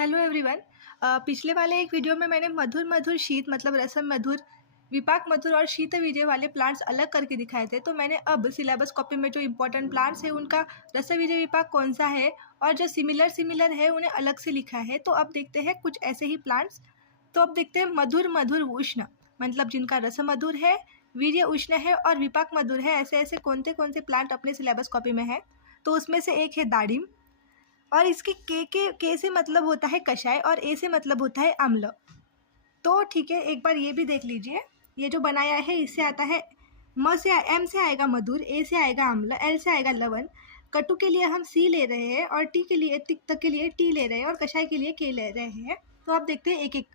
Hello everyone. पिछले वाले एक वीडियो में मैंने मधुर मधुर शीत मतलब रसम मधुर, विपाक मधुर और शीत वीर्य वाले प्लांट्स अलग करके दिखाए थे। तो मैंने अब सिलेबस कॉपी में जो इम्पोर्टेंट प्लांट्स है उनका रस वीर्य विपाक कौन सा है और जो सिमिलर है उन्हें अलग से लिखा है। तो अब देखते हैं कुछ ऐसे ही प्लांट्स। तो अब देखते हैं मधुर मधुर उष्ण मतलब जिनका रस मधुर है, वीर्य उष्ण है और विपाक मधुर है। ऐसे ऐसे कौन से प्लांट अपने सिलेबस कॉपी में है। तो उसमें से एक है दाडिम और इसके के से मतलब होता है कषाय और ए से मतलब होता है अम्ल। तो ठीक है, एक बार ये भी देख लीजिए। ये जो बनाया है इससे आता है एम से आएगा मधुर, ए से आएगा अम्ल, एल से आएगा लवण, कटु के लिए हम सी ले रहे हैं और टी के लिए तिक्त के लिए टी ले रहे हैं और कषाय के लिए के ले रहे हैं। तो आप देखते हैं एक एक।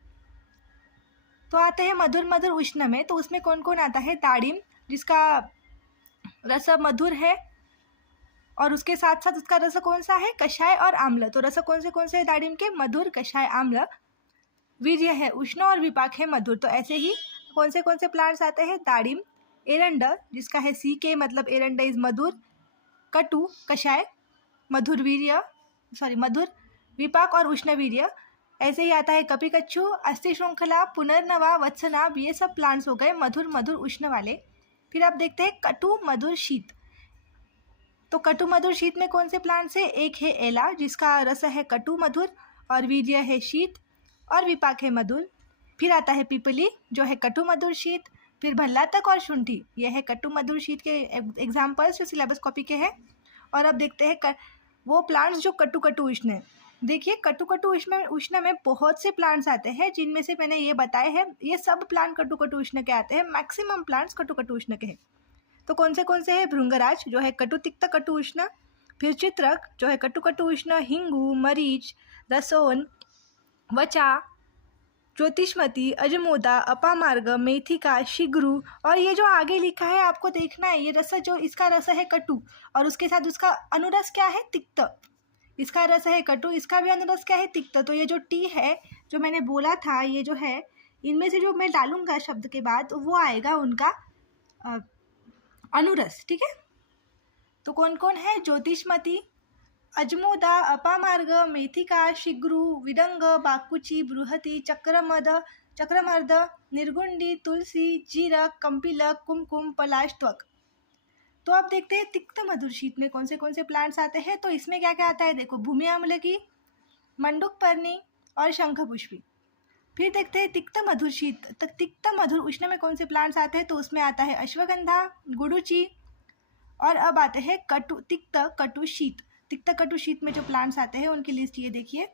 तो आते हैं मधुर मधुर उष्ण में। तो उसमें कौन कौन आता है? दाडिम जिसका रस मधुर है और उसके साथ साथ उसका रस कौन सा है? कषाय और आम्ल। तो रस कौन से है दाडिम के? मधुर, कषाय, आम्ल। वीर्य है उष्ण और विपाक है मधुर। तो ऐसे ही कौन से प्लांट्स आते हैं? दाडिम, एरंड जिसका है सी के मतलब एरंड इज मधुर, कटु कषाय, मधुर वीर्य मधुर विपाक और उष्ण वीर्य। ऐसे ही आता है कपिकच्छु, अस्थि श्रृंखला, पुनर्नवा, वत्सनाभ। ये सब प्लांट्स हो गए मधुर मधुर उष्ण वाले। फिर आप देखते हैं कटु मधुर शीत। तो कटु मधुर शीत में कौन से प्लांट्स है? एक है एला जिसका रस है कटु मधुर और वीर्य है शीत और विपाक है मधुर। फिर आता है पिपली जो है कटु मधुर शीत। फिर भल्लातक और शुंठी, यह है कटु मधुर शीत के एग्जाम्पल्स जो सिलेबस कॉपी के हैं। और अब देखते हैं वो प्लांट्स जो कटु कटु उष्ण है। देखिए कटु कटु उष्ण में बहुत से प्लांट्स आते हैं जिनमें से मैंने ये बताए हैं। ये सब प्लांट कटु कटु उष्ण के आते हैं, मैक्सिमम प्लांट्स कटु कटु उष्ण के हैं। तो कौन से है? भृंगराज जो है कटु तिक्त कटु उष्ण। फिर चित्रक जो है कटु कटु उष्ण, हिंगू, मरीच, रसोन, वचा, ज्योतिष्मती, अजमोदा, अपामार्ग, मेथिका, शिग्रू। और ये जो आगे लिखा है आपको देखना है, ये रस जो इसका रस है कटु और उसके साथ उसका अनुरस क्या है? तिक्त। इसका रस है कटु, इसका भी अनुरस क्या है? तिक्त। तो ये जो टी है जो मैंने बोला था, ये जो है इनमें से जो मैं डालूंगा शब्द के बाद वो आएगा उनका अनुरस। ठीक है, तो कौन कौन है? ज्योतिष्मती, अजमोदा, अपामार्ग, मेथिका, शिग्रू, विडंग, बाकुची, बृहति, चक्रमर्द, निर्गुंडी, तुलसी, जीरक, कंपिलक, कुमकुम, पलाश, त्वक। तो आप देखते हैं तिक्त मधुर शीत में कौन से प्लांट्स आते हैं। तो इसमें क्या क्या आता है? देखो, भूमि अम्लकी, मंडुक पर्णी और शंखपुष्पी। फिर देखते हैं तिक्त मधुर शीत, तिक्त मधुर उष्ण में कौन से प्लांट्स आते हैं। तो उसमें आता है अश्वगंधा, गुडुची। और अब आते हैं तिक्त कटु शीत। तिक्त कटु शीत में जो प्लांट्स आते हैं उनकी लिस्ट ये देखिए।